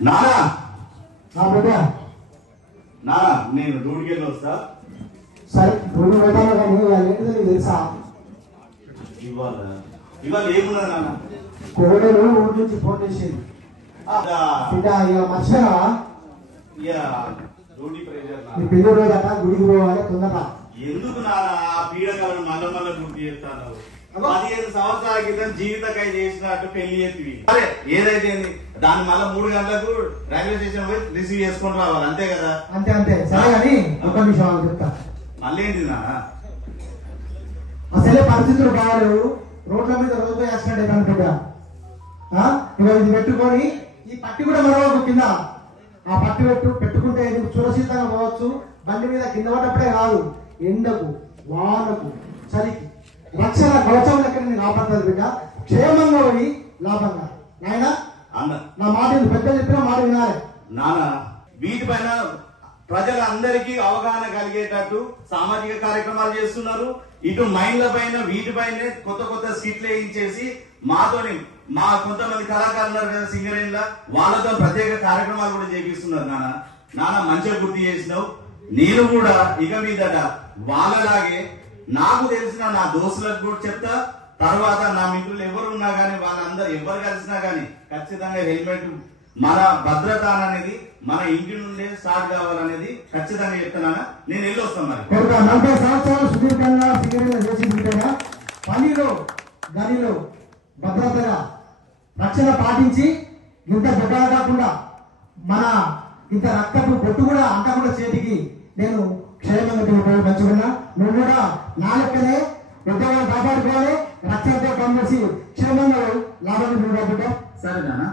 నానా! నానా నేను వెళ్ళి వస్తా. సరే రెండు పెట్టాలి కానీ ఇవాళ ఏంటిదో నీకు తెలుసా? ఇవాళ? ఇవాళ ఏమున్నది నాన్న కోడలు ఊరి నుంచి ఫోన్ చేసింది. బిడ్డ ఇక మర్చిపోయినా ఇక డ్యూటీ ప్రెషర్ నీ. పెళ్ళి రోజట గుడికి పోవాలి తొందరగా ఎందుకు నాన్న ఆ పీడకలను మళ్ళీ మళ్ళీ గుర్తు చేస్తాను. పదిహేను సంవత్సరాల క్రితం జీవితకై చేసినట్టు పెళ్ళి చేతివి. సరే ఏదైతే ఏంది, దాన్ని మళ్ళీ మూడు గంటలకు రైల్వే స్టేషన్ పోయి రిసీవ్ చేసుకొని రావాలి అంతే కదా? అంతే అంతే. సరే కానీ ఒక నిమిషం ఆగు చెప్తా. మళ్ళీ అసలే పరిస్థితులు బాగాలేవు. రోడ్ల మీద రోజు యాక్సిడెంట్ ఆ? ఇవాళ ఇది పెట్టుకొని ఈ పట్టి కూడా మరొక కింద. ఆ పట్టి పెట్టు పెట్టుకుంటే సురక్షితంగా పోవచ్చు? బండి మీద కింద పడ్డప్పుడే కాదు. ఎండకు వానకు చలికి. రక్షణ కవచం లెక్క నేను కాపాడుతుంది బిడ్డ. క్షేమంగా పోయి లాభంగా నాయనా అన్న. నా మాట విను. పెద్దలు చెప్పిన మాట వినాలి. నాన్న వీటిపైన ప్రజలందరికీ అవగాహన కలిగేటట్టు సామాజిక కార్యక్రమాలు చేస్తున్నారు. ఇటు మైండ్ల పైన వీటిపైనే కొత్త కొత్త స్కిట్లు వేయించేసి మాతోని మా కొంతమంది కళాకారులు ఉన్నారు కదా సింగరేన్ల వాళ్ళతో ప్రత్యేక కార్యక్రమాలు కూడా చేపిస్తున్నారు నాన్న. నాన్న మంచిగా గుర్తు చేసినావు. నేను కూడా ఇక మీదట వాళ్ళలాగే నాకు తెలిసిన నా దోస్తులకు కూడా చెప్తా. తర్వాత నా మిత్రులు ఎవరు ఉన్నా కానీ వాళ్ళందరూ ఎవరు కలిసినా కానీ ఖచ్చితంగా హెల్మెట్ మన భద్రత అనేది మన ఇంటి నుండే స్టార్ట్ కావాలనేది ఖచ్చితంగా చెప్తున్నాను నేను వెళ్ళి వస్తాను మరి. నలభై సంవత్సరాలు సుదీర్ఘంగా చేసి పనిలో గనిలో భద్రతగా రక్షణ పాటించి ఇంత బిడ్డగా కాకుండా మన ఇంత రక్తపు పొట్టు కూడా అంటకుండా చేతికి నేను క్షేమంగా తిరుగుతాను మంచిగా నువ్వు కూడా నా లెక్కనే ఉద్యోగాలు కాపాడుకోవాలి. రక్షణతో పనిచేసి క్షేమంగా లాభాన్ని సరేనా